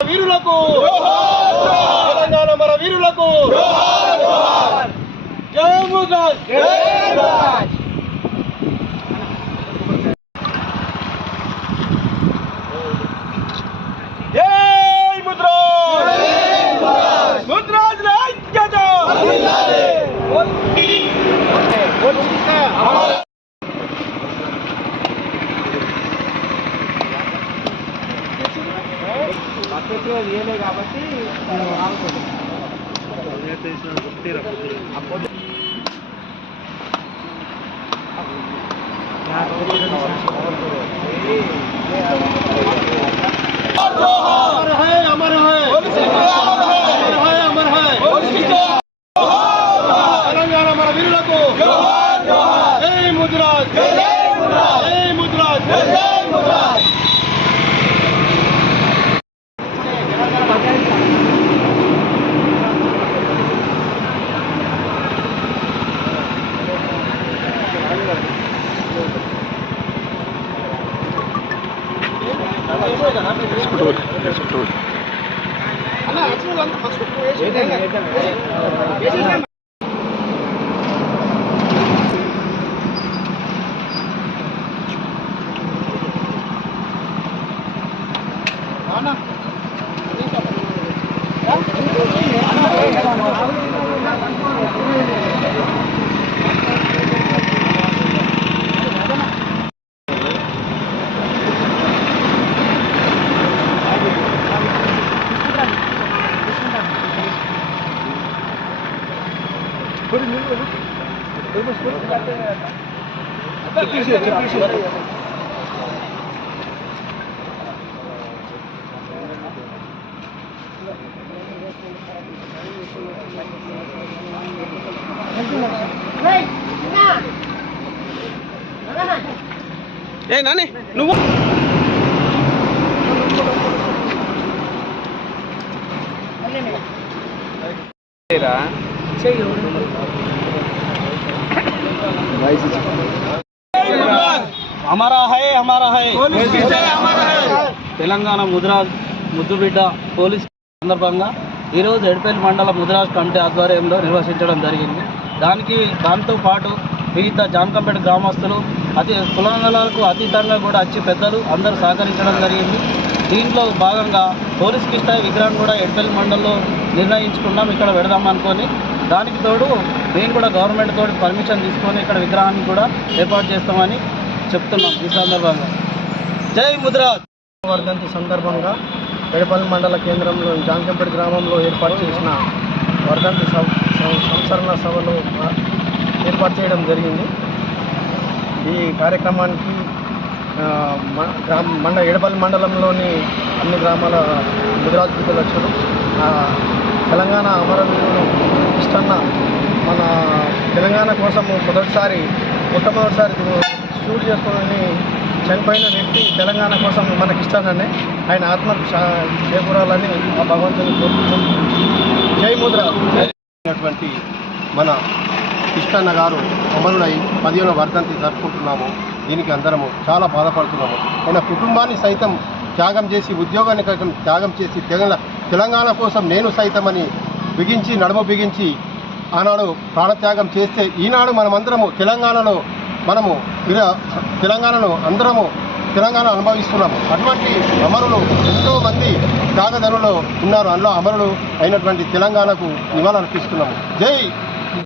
వీరులకు తెలంగాణ మన వీరులకు జై ముద్రాజ్ జై ముద్రాజ్ ముద్రాజ్ ఐక్యత వేయలే కాబట్టి अमर है తెలంగాణ మన వీరులకు జై ముద్రాజ్ జై ముద్రాజ్ జై ముద్రాజ్ ఏ నాని నువ్వు हमारा है తెలంగాణ ముద్రాజ్ ముద్దుబిడ్డ పోలీస్ సందర్భంగా ఈరోజు ఎడపల్లి మండల ముద్రాజ్ కమిటీ ఆధ్వర్యంలో నిర్వహించడం జరిగింది. దాంతో పాటు వివిధ జామకంపేట గ్రామస్తులు కులాలకు అతీతంగా కూడా వచ్చి పెద్దలు అందరూ సహకరించడం జరిగింది. దీంట్లో భాగంగా పోలీస్ కిష్ట విగ్రహం కూడా ఎడపల్లి మండలంలో నిర్ణయించుకున్నాం, ఇక్కడ పెడదాం అనుకొని. దానికి తోడు నేను కూడా గవర్నమెంట్ తోటి పర్మిషన్ తీసుకొని ఇక్కడ విగ్రహాన్ని కూడా ఏర్పాటు చేస్తామని చెప్తున్నాం. ఈ సందర్భంగా జై ముద్రాజ్ వర్ధంతి సందర్భంగా ఎడపల్లి మండల కేంద్రంలో జామకంపేట గ్రామంలో ఏర్పాటు చేసిన వర్ధంతి సంస్మరణ సభను ఏర్పాటు చేయడం జరిగింది. ఈ కార్యక్రమానికి ఎడపల్లి మండలంలోని అన్ని గ్రామాల ముద్రాజ్ బిడ్డలు వచ్చారు. తెలంగాణ అమరవీరుడు ఇష్టన్న మన తెలంగాణ కోసం మొట్టమొదటిసారి షూట్ చేసుకొని చనిపోయిన వ్యక్తి తెలంగాణ కోసం మనకి ఇష్టన్ననే. ఆయన ఆత్మకు చేకూరాలని ఆ భగవంతుని కోరుకుంటున్నాం. జై ముద్రాజ్. మన ఇష్టన్న గారు అమరుడై 10వ వర్ధంతి జరుపుకుంటున్నాము. దీనికి అందరము చాలా బాధపడుతున్నాము. ఆయన కుటుంబాన్ని సైతం త్యాగం చేసి, ఉద్యోగాన్ని త్యాగం చేసి, తెలంగాణ కోసం నేను సైతం అని నడుము బిగించి ఆనాడు ప్రాణత్యాగం చేస్తే ఈనాడు మనమందరము తెలంగాణ అనుభవిస్తున్నాము. అటువంటి అమరులు ఎంతోమంది త్యాగధనులు ఉన్నారు. అందులో అమరులు అయినటువంటి తెలంగాణకు నివాళులర్పిస్తున్నాము. జై